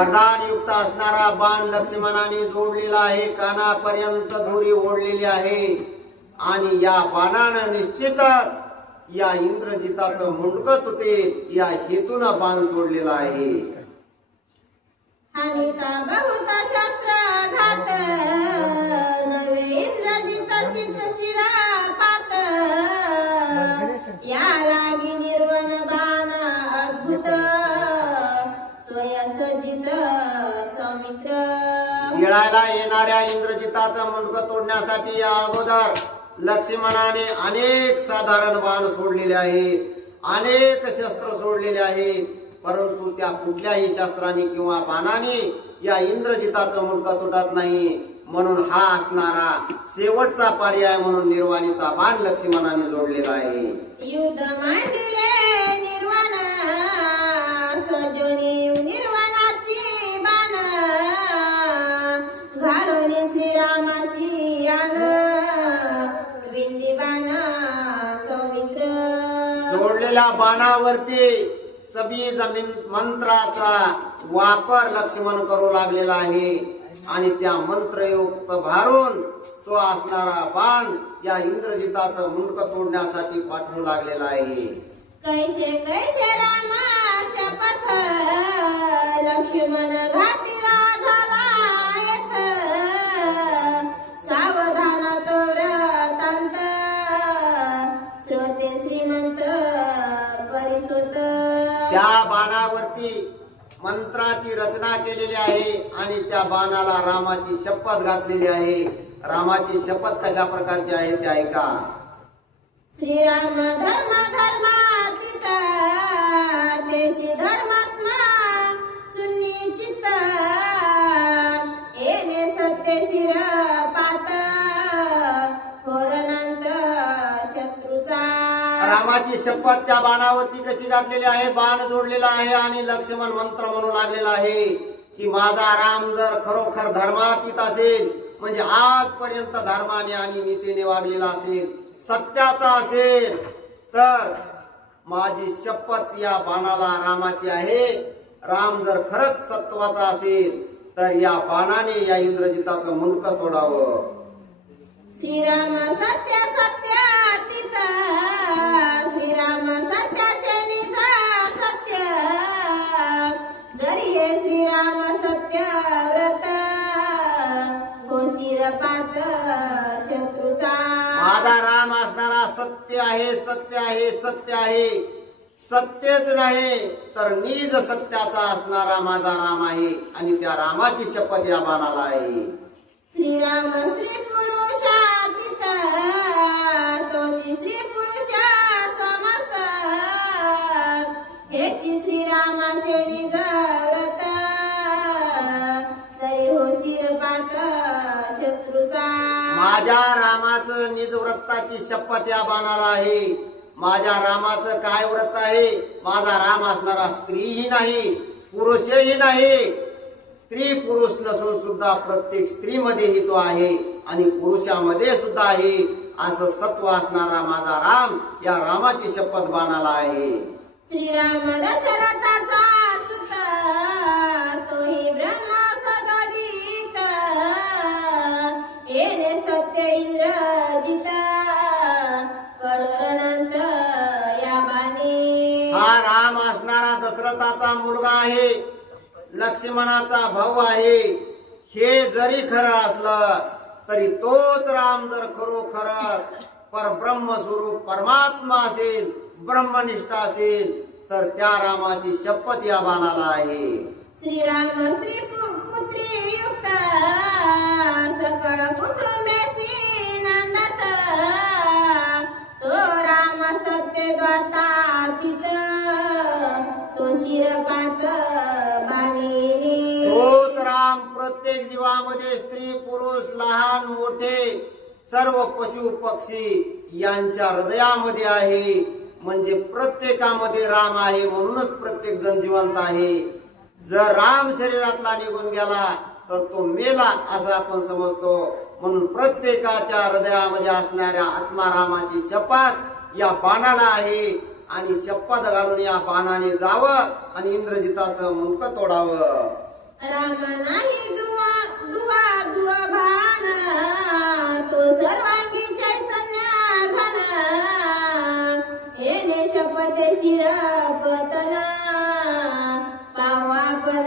वरदान युक्त असणारा बाण लक्ष्मणाने जोडलेला आहे, कानापर्यंत दोरी ओढलेली आहे आणि या बाणानं निश्चितच या इंद्रजिताचं मुंडकं तुटेल या हेतून बाण सोडलेला आहे. अनिता बहुत शस्त्राघात नवे इंद्रजित शीत शिरा पात या लागी निर्वण बाण अद्भुत स्वयसजित सौमित्र. गिळायला येणाऱ्या इंद्रजिताचं मुंडकं तोडण्यासाठी या अगोदर लक्ष्मणाने अनेक साधारण बाण सोडलेले आहेत, अनेक शस्त्र सोडलेले आहेत, परंतु त्या कुठल्याही शस्त्राने किंवा बाणाने या इंद्रजिताचं मुंडकं तुटत नाही. म्हणून हा असणारा शेवटचा पर्याय म्हणून निर्वाणीचा बाण लक्ष्मणाने जोडलेला आहे. युद्ध मांडले निर्वाण सजोनी निर्वाणाची बाण घालून श्रीरामाची यान विंदी बाण सौमित्र. जोडलेल्या बाणावरती सबी जमीन मंत्राचा वापर लक्ष्मण करू लागलेला आहे आणि त्या मंत्रयुक्त भारून तो असणारा बाण या इंद्रजिताचं मुंडकं तोडण्यासाठी पाठवू लागलेला आहे. कैसे कैसे रामा शपथ लक्ष्मण घातीला झाला येथ सावधान तो व्रतांत श्रोते श्रीमंत परिसुत. त्या बाणावरती मंत्राची रचना केलेली आहे आणि त्या बाणाला रामाची शपथ घातलेली आहे. रामाची शपथ कशा प्रकारची आहे ते ऐका. श्रीराम धर्म धर्मातीत तेची धर्मात्मा शून्य चित्त येणे सत्य शिर पात होरणांत शत्रूचा. रामाची शपथ त्या बाणावरती कशी घातलेली आहे, बाण जोडलेला आहे आणि लक्ष्मण मंत्र म्हणू लागलेला आहे की माझा राम जर खरोखर धर्मातीत असेल म्हणजे आजपर्यंत धर्माने आणि नीतीने वागलेला असेल, सत्याचा असेल, तर माझी शपथ या बाणाला रामाची आहे. राम जर खरंच सत्वाचा असेल तर या बाणाने या इंद्रजिताचं मुंडकं तोडावं. श्रीराम सत्य सत्यातीत श्रीराम सत्याचे निज सत्य जरी हे श्रीराम सत्य व्रत होशीर पात शत्रूचा. माझा राम असणारा सत्य आहे, सत्य आहे, सत्य आहे. सत्यच नाही तर निज सत्याचा असणारा माझा राम आहे आणि त्या रामाची शपथ या बाणाला आहे. श्रीराम स्त्री पुरुषातीत तोची स्त्री पुरुष समस्त हेची श्रीरामाचे निज व्रत तरी होशीर पात शत्रूचा. माझ्या रामाचं निज व्रताची शपथ या बाणाला आहे. माझ्या रामाचं काय व्रत आहे, माझा राम असणारा स्त्रीही नाही पुरुषही नाही. स्त्री पुरुष नसून सुद्धा प्रत्येक स्त्रीमध्येही तो आहे आणि पुरुषामध्ये सुद्धा आहे. असं सत्व असणारा माझा राम या रामाची शपथ बाणाला आहे. श्रीराम दशरथाचा सुत तोही ब्रह्मा सदोदित येणे सत्य इंद्रजित कडोरणांत या बाणी. हा राम असणारा दशरथाचा मुलगा आहे, लक्ष्मणाचा भाऊ आहे. हे जरी खरं असलं तरी तोच राम जर खरोखर परब्रह्म स्वरूप परमात्मा असेल, ब्रह्मनिष्ठ असेल तर त्या रामाची शपथ या बाणाला आहे. श्रीराम स्त्री पुत्री युक्त सकळ कुटुंबेसी नंदत तो राम सत्य द्वातातीत तो शिरपात बाणी. तोच राम प्रत्येक जीवामध्ये स्त्री पुरुष लहान मोठे सर्व पशु पक्षी यांच्या हृदयामध्ये आहे. म्हणजे प्रत्येकामध्ये राम आहे म्हणूनच प्रत्येक जण जिवंत आहे. जर राम शरीरातला निघून गेला तर तो मेला असं आपण समजतो. म्हणून प्रत्येकाच्या हृदयामध्ये असणाऱ्या आत्मारामाची शपथ या बाणाला आहे आणि शपथ घालून या बाणाने जावं आणि इंद्रजिताचं मुंडकं तोडावं. राम नाही दुआ दुआ दुआ भान, तो सर्वांगी चैतन्य घन, येणे शपथे शिरपतन, पाहू आपण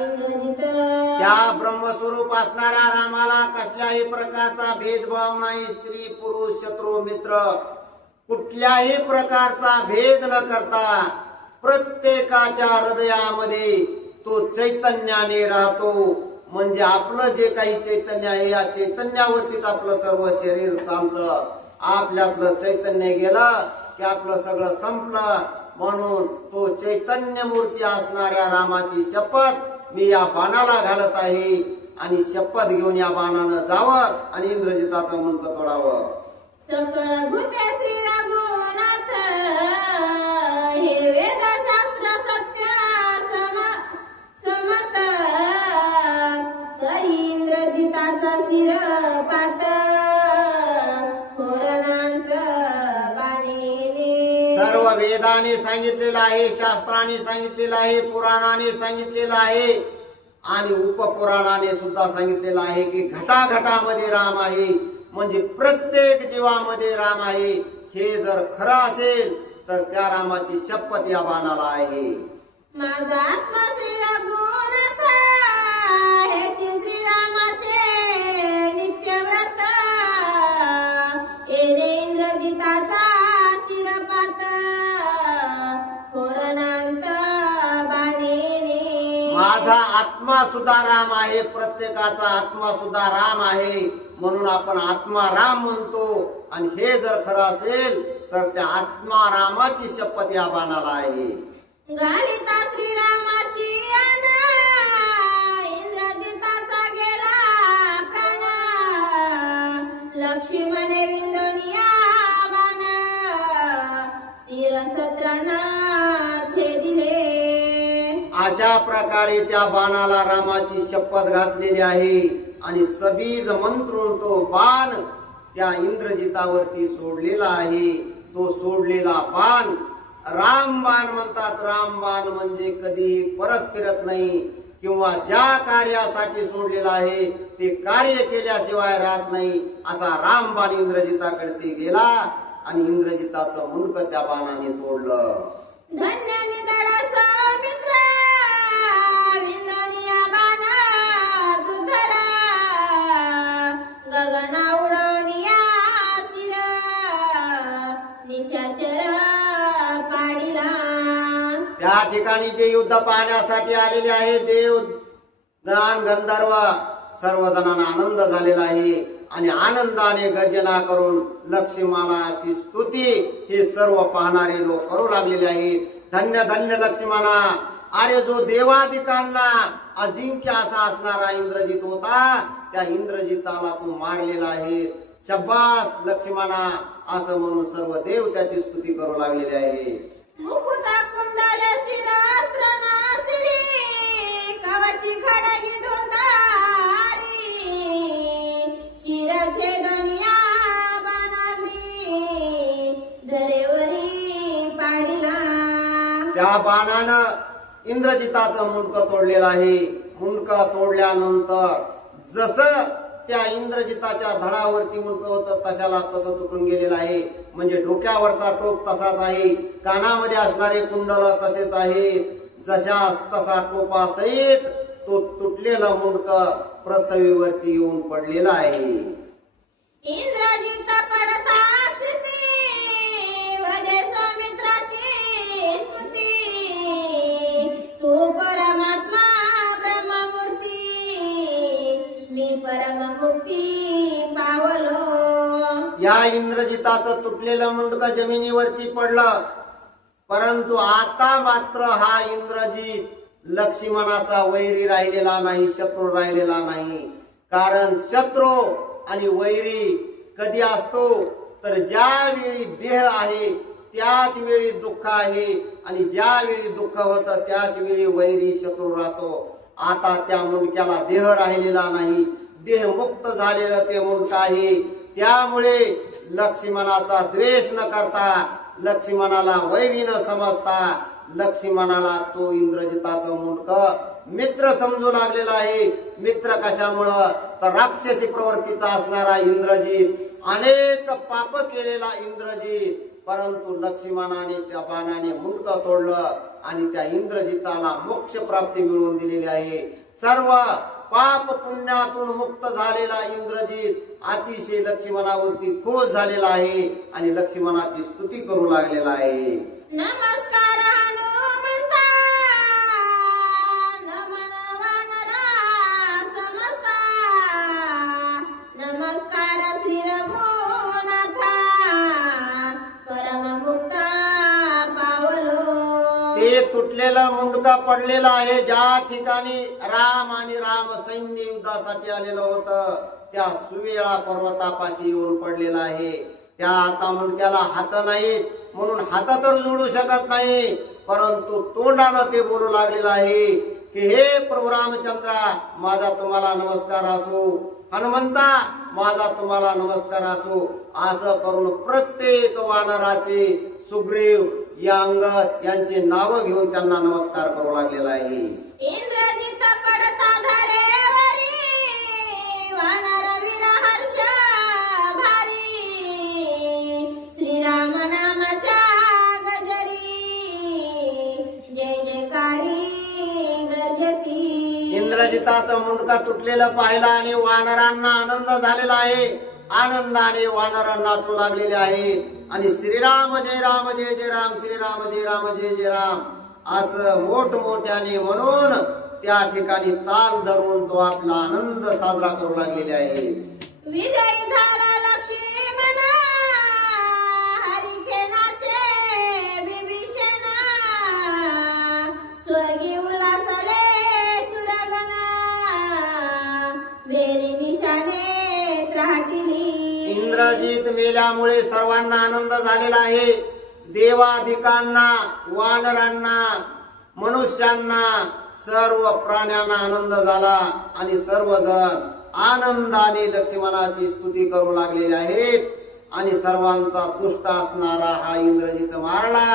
इंद्रजित. त्या ब्रह्मस्वरूप असणाऱ्या रामाला कसल्याही प्रकारचा भेदभाव नाही. स्त्री पुरुष शत्रू मित्र कुठल्याही प्रकारचा भेद न करता प्रत्येकाच्या हृदयामध्ये तो चैतन्याने राहतो. म्हणजे आपलं जे काही चैतन्य आहे या चैतन्यावरतीच आपलं सर्व शरीर चालतं. आपल्यातलं चैतन्य गेलं की आपलं सगळं संपलं. म्हणून तो चैतन्य मूर्ती असणाऱ्या रामाची शपथ मी या बाणाला घालत आहे आणि शपथ घेऊन या बाणानं जावं आणि इंद्रजिताचं मुंडकं तोडावं. सकळ भूते श्री रघुनाथ, हे वेदशास्त्र सत्य समत, तरी इंद्रजिताचा शिरपात, होरणांत बाणेने. सर्व वेदाने सांगितलेलं आहे, शास्त्राने सांगितलेलं आहे, पुराणाने सांगितलेलं आहे आणि उपपुराणाने सुद्धा सांगितलेलं आहे की घटाघटामध्ये राम आहे. म्हणजे प्रत्येक जीवामध्ये राम आहे. हे जर खरं असेल तर त्या रामाची शपथ या बाणाला आहे. माझा आत्मा श्री रघुनाथ, हेची श्रीरामाचे नित्य व्रत, येणे इंद्रजिताचा शिरपात, होरणांत बाणेने. माझा आत्मा सुद्धा राम आहे. प्रत्येकाचा आत्मा सुद्धा राम आहे. म्हणून आपण आत्मा राम म्हणतो आणि हे जर खरं असेल तर त्या आत्मा रामाची शपथ या बाणाला आहे. घालिता श्रीरामाची आन, इंद्रजिताचा गेला प्राण, लक्ष्मणे विंदोनिया बाण, शिरसत्रान छेदिले. अशा प्रकारे त्या बाणाला रामाची शपथ घातलेली आहे आणि सबीज मंत्रून तो बाण त्या इंद्रजितावरती सोडलेला आहे. तो सोडलेला बाण रामबाण म्हणतात. रामबाण म्हणजे कधीही परत फिरत नाही किंवा ज्या कार्यासाठी सोडलेला आहे ते कार्य केल्याशिवाय राहत नाही. असा रामबाण इंद्रजिताकडे ते गेला आणि इंद्रजिताचं मुंडकं त्या बाणाने तोडलं. धन्य निधडा सौमित्र, विंदोनिया बाण दुर्धरा, गगना उडवनिया शिर, निशाचर पाडिला. त्या ठिकाणी जे युद्ध पाहण्यासाठी आलेले आहे देव दान गंधर्व सर्वजणांना आनंद झालेला आहे आणि आनंदाने गर्जना करून लक्ष्मणाची स्तुती हे सर्व पाहणारे लोक करू लागलेले आहेत. धन्य धन्य लक्ष्मणा, अरे जो देवादिकांना अजिंक्य असा असणारा इंद्रजित होता त्या इंद्रजिताला तू मारलेला आहेस. शब्बास लक्ष्मणा असं म्हणून सर्व देव त्याची स्तुती करू लागलेले आहे. मुकुटा कुंडल शिरास्त्र नासिरी, कवची खडगी दुर्धारी, शिरछेदनिया बाणाग्री, धरेवरी पाडिला. त्या बाणानं इंद्रजिताचं मुंडकं तोडलेलं आहे. मुंडकं तोडल्यानंतर जसं त्या इंद्रजिताच्या धडावरती मुंडकं होतं तशाला तसं तुटून गेलेलं आहे. म्हणजे डोक्यावरचा टोप तसाच आहे, कानामध्ये असणारे कुंडल तसेच आहेत. जशास तसा टोपा सहित तो तुटलेला मुंडकं पृथ्वीवरती येऊन पडलेला आहे. इंद्रजित पडता क्षिती, वदे सौमित्राची स्तुती, तू परमात्मा ब्रह्ममूर्ती, मी परममुक्ती पावलो. या इंद्रजिताचं तुटलेलं मुंडकं जमिनीवरती पडलं. परंतु आता मात्र हा इंद्रजित लक्ष्मणाचा वैरी राहिलेला नाही, शत्रू राहिलेला नाही. कारण शत्रू आणि वैरी कधी असतो तर ज्या वेळी देह आहे त्याच वेळी दुःख आहे आणि ज्या वेळी दुःख होतं त्याच वेळी वैरी शत्रू राहतो. आता त्या मुंडक्याला देह राहिलेला नाही, देह मुक्त झालेलं ते मुंडक आहे. त्यामुळे लक्ष्मणाचा द्वेष न करता, लक्ष्मणाला वैरी न समजता लक्ष्मणाला तो इंद्रजिताचं मुंडकं मित्र समजू लागलेला आहे. मित्र कशामुळं तर राक्षसी प्रवृत्तीचा असणारा इंद्रजित, अनेक पाप केलेला इंद्रजित, परंतु लक्ष्मणाने त्या बाणाने मुंडकं तोडलं आणि त्या इंद्रजिताला मोक्ष प्राप्ती मिळवून दिलेली आहे. सर्व पाप पुण्यातून मुक्त झालेला इंद्रजित अतिशय लक्ष्मणावरती खुश झालेला आहे आणि लक्ष्मणाची स्तुती करू लागलेला आहे. नमस्कार हनुमंता, नमन वानरा समस्ता, नमस्कार श्री रघुनाथा, परममुक्ता पावलो. ते तुटलेलं मुंडका पडलेलं आहे. ज्या ठिकाणी राम आणि राम सैन्य युद्धासाठी आलेलं होतं त्या सुवेळा पर्वतापाशी येऊन पडलेला आहे. त्या आता मुंडक्याला हात नाहीत म्हणून हात तर जोडू शकत नाही, परंतु तोंडानं ते बोलू लागलेलं आहे की हे प्रभू रामचंद्रा, माझा तुम्हाला नमस्कार असो. हनुमंता, माझा तुम्हाला नमस्कार असो. असं करून प्रत्येक वानराचे सुग्रीव या अंगद यांचे नाव घेऊन त्यांना नमस्कार करू लागलेला आहे. इंद्रजित पडता धरेवरी, वानर वीर हर्ष भारी, श्रीराम नामाच्या गजरी, जय जयकारी गर्जती. इंद्रजिताचं मुंडका तुटलेलं पाहिलं आणि वानरांना आनंद झालेला आहे. आनंदाने वानर नाचू लागलेले आहेत आणि श्रीराम जय राम जय जय राम, श्रीराम जय राम जय जय राम असं मोठमोठ्याने म्हणून त्या ठिकाणी ताल धरून तो आपला आनंद साजरा करू लागलेले आहेत. विजयी झाला लक्ष्मण, हरिखेनाचे बिभीषण, स्वर्गी उल्हासले सुरगणा, बेरी निशाने त्राटिली. इंद्रजित मेल्यामुळे सर्वांना आनंद झालेला आहे. देवाधिकांना, वानरांना, मनुष्यांना, सर्व प्राण्यांना आनंद झाला आणि सर्वजण आनंदाने लक्ष्मणाची स्तुती करू लागलेले आहेत आणि सर्वांचा दुष्ट असणारा हा इंद्रजित मारला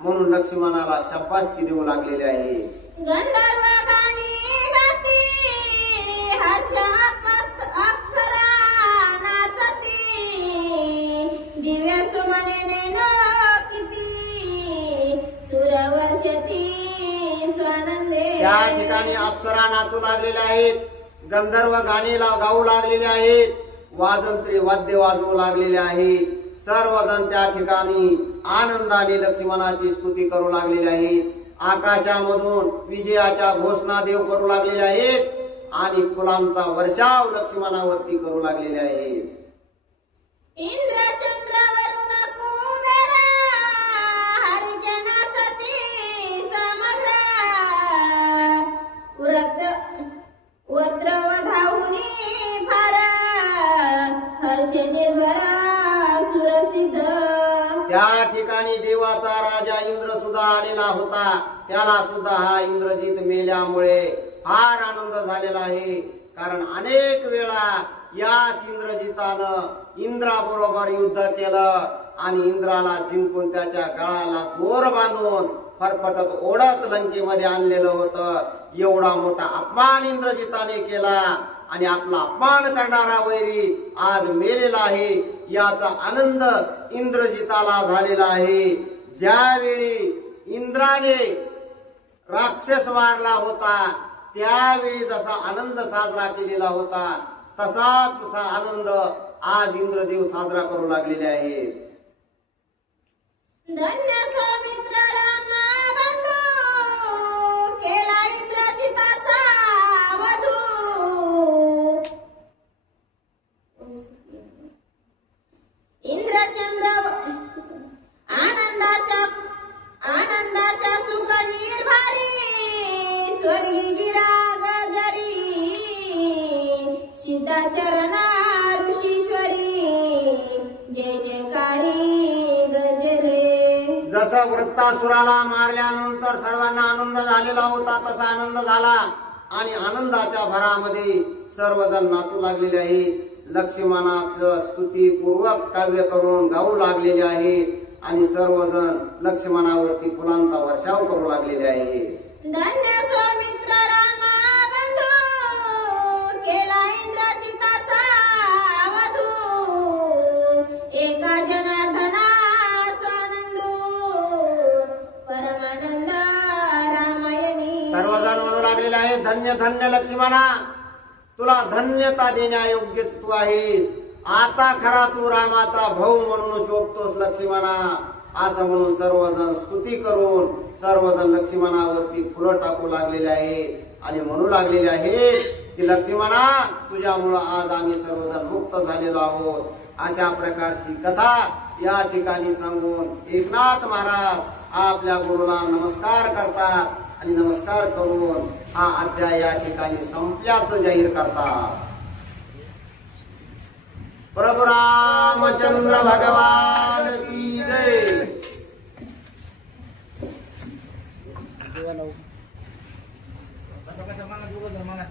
म्हणून लक्ष्मणाला शाबासकी देऊ लागलेले आहे. गंधर्व गाणी गाती, हर्ष अप्सरा नाचती, दिव्य सुमनेने किती, सुरवर्षती स्वानंदे. त्या ठिकाणी अप्सरा नाचू लागलेल्या आहेत, गंधर्व गाणी गाऊ लागलेले आहेत, वाजंत्री वाद्य वाजवू लागलेले आहेत. सर्वजण त्या ठिकाणी आनंदाने लक्ष्मणाची स्तुती करू लागलेले आहेत. आकाशामधून विजयाच्या घोषणा देव करू लागलेले आहेत आणि फुलांचा वर्षाव लक्ष्मणावरती करू लागलेले आहेत. इंद्र चंद्र वरुण कुबेरा, हरिके नाचती समग्र, वद्रवधाहुनी फार, हर्ष निर्भर सुरसिद्ध. त्या ठिकाणी देवाचा राजा इंद्र सुद्धा आलेला होता. त्याला सुद्धा हा इंद्रजित मेल्यामुळे फार आनंद झालेला आहे. कारण अनेक वेळा याच इंद्रजितानं इंद्राबरोबर युद्ध केलं आणि इंद्राला जिंकून त्याच्या गळाला दोर बांधून फरफटत ओढत लंकेमध्ये आणलेलं होतं. एवढा मोठा अपमान इंद्रजिताने केला आणि आपला अपमान करणारा वैरी आज मेलेला आहे. याचा आनंद इंद्रजिताला झालेला आहे. ज्यावेळी इंद्राने राक्षस मारला होता त्यावेळी जसा आनंद साजरा केलेला होता तसाच आनंद आज इंद्रदेव साजरा करू लागलेले आहेत. धन्य सौमित्र राम बंधू, केला इंद्रजिताचा वधू. इंद्रचंद्र आनंदाच्या सुख निर्भारी, स्वर्गी गिरा गजरी, सिद्धाचरणा ऋषीश्वरी, जय जयकारी गजरे. जसं वृत्तासुराला मारल्यानंतर सर्वांना आनंद झालेला होता तसा आनंद झाला आणि आनंदाच्या भरामध्ये सर्वजण नाचू लागलेले आहेत. लक्ष्मणाचं स्तुतीपूर्वक काव्य करून गाऊ लागलेले आहेत आणि सर्वजण लक्ष्मणावरती फुलांचा वर्षाव करू लागलेले आहेत. धन्य स्वामित्र रामा बंधू केला इंद्रजिताचा वधू एका जनार्दना स्वानंदू परमानंद रामायणी. सर्वजण म्हणू लागलेले आहे, धन्य धन्य लक्ष्मणा, तुला धन्यता देण्यायोग्यच तू आहेस. आता खरा तू रामाचा भाऊ म्हणून शोभतोस लक्ष्मणा. असं म्हणून सर्वजण स्तुती करून सर्वजण लक्ष्मणावरती फुलं टाकू लागलेले आहेत आणि म्हणू लागलेले आहेत की लक्ष्मणा, तुझ्यामुळं आज आम्ही सर्वजण मुक्त झालेलो आहोत. अशा प्रकारची कथा या ठिकाणी सांगून एकनाथ महाराज आपल्या गुरुला नमस्कार करतात आणि नमस्कार करून हा अध्याय या ठिकाणी संपल्याचं जाहीर करतात. प्रभु रामचंद्र भगवान की जय. Mana juga mana.